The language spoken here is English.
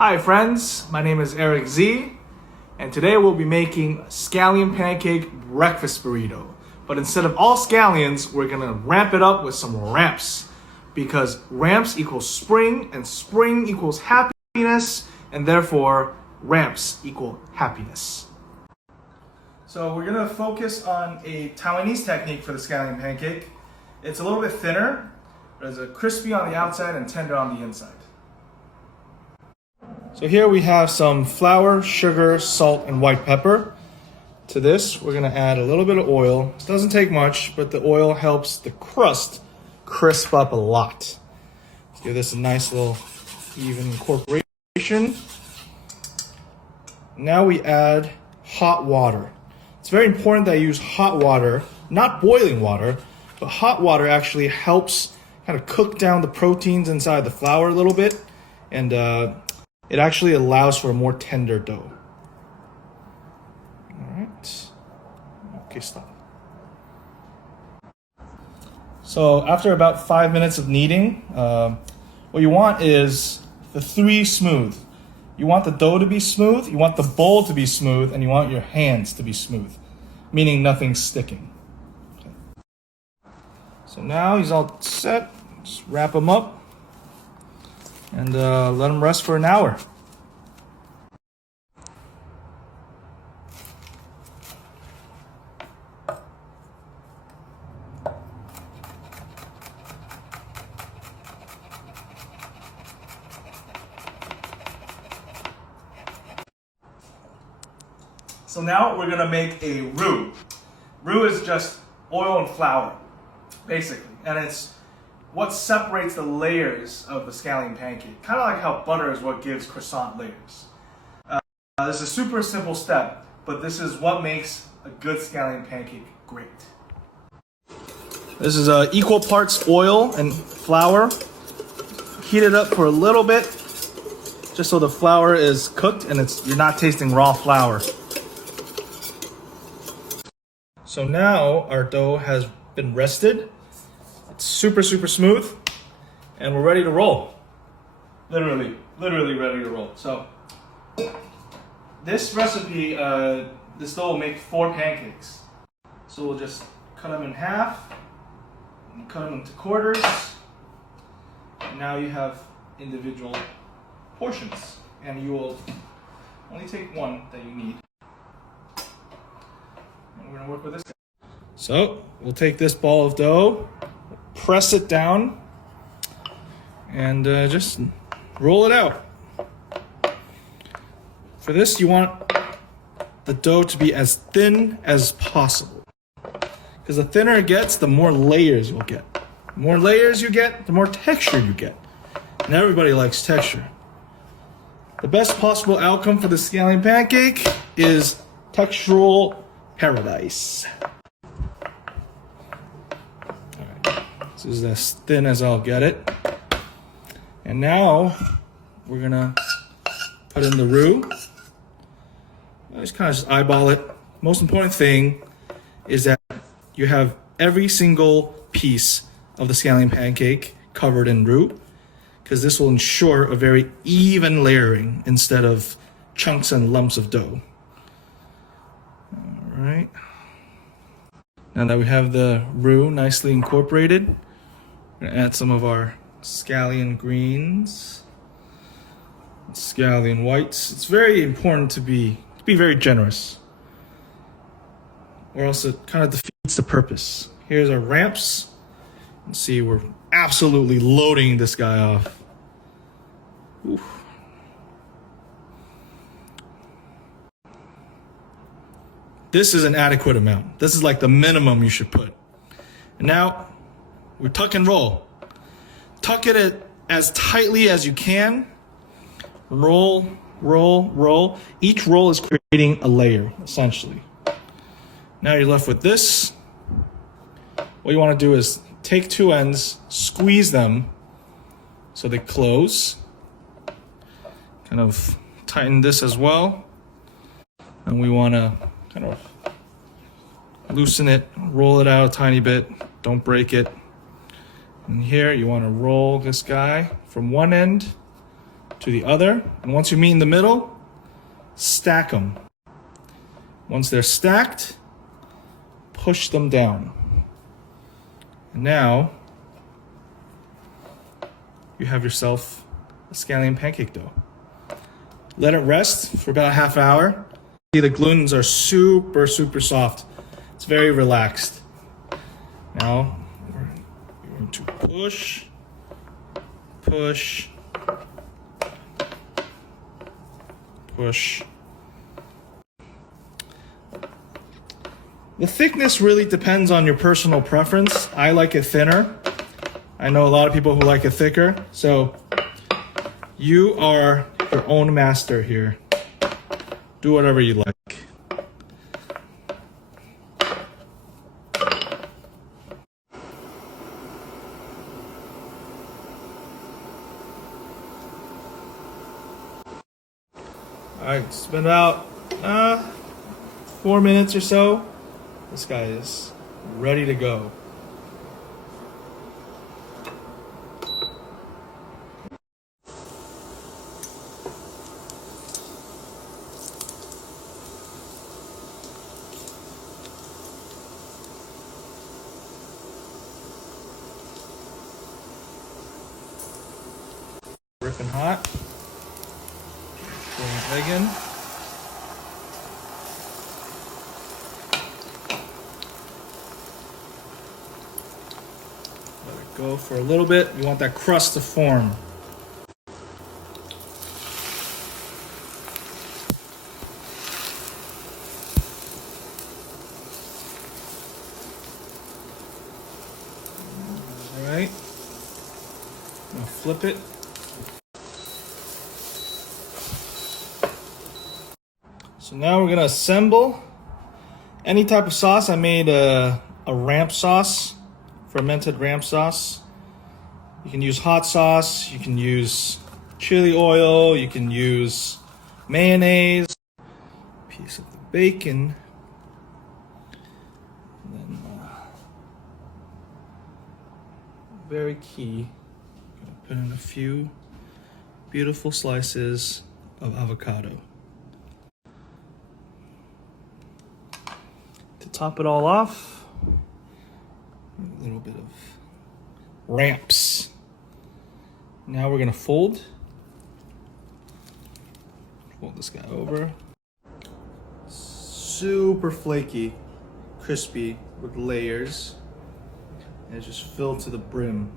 Hi friends, my name is Eric Z, and today we'll be making a scallion pancake breakfast burrito. But instead of all scallions, we're gonna ramp it up with some ramps, because ramps equals spring, and spring equals happiness, and therefore ramps equal happiness. So we're gonna focus on a Taiwanese technique for the scallion pancake. It's a little bit thinner, but it's crispy on the outside and tender on the inside. So here we have some flour, sugar, salt, and white pepper. To this, we're gonna add a little bit of oil. It doesn't take much, but the oil helps the crust crisp up a lot. Let's give this a nice little even incorporation. Now we add hot water. It's very important that you use hot water, not boiling water, but hot water actually helps kind of cook down the proteins inside the flour a little bit, and it actually allows for a more tender dough. All right. Okay, stop. So after about 5 minutes of kneading, what you want is the three smooth. You want the dough to be smooth, you want the bowl to be smooth, and you want your hands to be smooth, meaning nothing's sticking. Okay. So now he's all set. Just wrap him up and let him rest for an hour. So now we're gonna make a roux. Roux is just oil and flour, basically, and it's what separates the layers of the scallion pancake. Kind of like how butter is what gives croissant layers. This is a super simple step, but this is what makes a good scallion pancake great. This is equal parts oil and flour. Heat it up for a little bit, just so the flour is cooked and you're not tasting raw flour. So now our dough has been rested. It's super smooth, and we're ready to roll. Literally ready to roll. So this recipe, this dough will make 4 pancakes. So we'll just cut them in half, and cut them into quarters. And now you have individual portions, and you will only take one that you need. And we're gonna work with this guy. So we'll take this ball of dough, press it down, and just roll it out. For this, you want the dough to be as thin as possible, because the thinner it gets, the more layers you'll get. The more layers you get, the more texture you get, and everybody likes texture. The best possible outcome for the scallion pancake is textural paradise. This is as thin as I'll get it. And now we're gonna put in the roux. Just kind of just eyeball it. Most important thing is that you have every single piece of the scallion pancake covered in roux, because this will ensure a very even layering instead of chunks and lumps of dough. All right. Now that we have the roux nicely incorporated, we're gonna add some of our scallion greens, scallion whites. It's very important to be very generous, or else it kind of defeats the purpose. Here's our ramps. You see, we're absolutely loading this guy off. Oof. This is an adequate amount. This is like the minimum you should put. And now we tuck and roll. Tuck it as tightly as you can. Roll, roll, roll. Each roll is creating a layer, essentially. Now you're left with this. What you want to do is take 2 ends, squeeze them so they close. Kind of tighten this as well. And we want to kind of loosen it, roll it out a tiny bit, don't break it. And here you want to roll this guy from one end to the other. And once you meet in the middle, stack them. Once they're stacked, push them down. And now you have yourself a scallion pancake dough. Let it rest for about a half hour. See, the glutens are super, super soft. It's very relaxed. Now we're going to push, push, push. The thickness really depends on your personal preference. I like it thinner. I know a lot of people who like it thicker. So you are your own master here. Do whatever you like. All right, it's been about 4 minutes or so. This guy is ready to go. Ripping hot. Throw an egg in. Let it go for a little bit. You want that crust to form. All right. Now flip it. So now we're gonna assemble any type of sauce. I made a ramp sauce, fermented ramp sauce. You can use hot sauce, you can use chili oil, you can use mayonnaise, piece of the bacon, and then very key, I'm gonna put in a few beautiful slices of avocado. To top it all off, a little bit of ramps. Now we're gonna fold this guy over. Super flaky, crispy with layers, and it's just filled to the brim.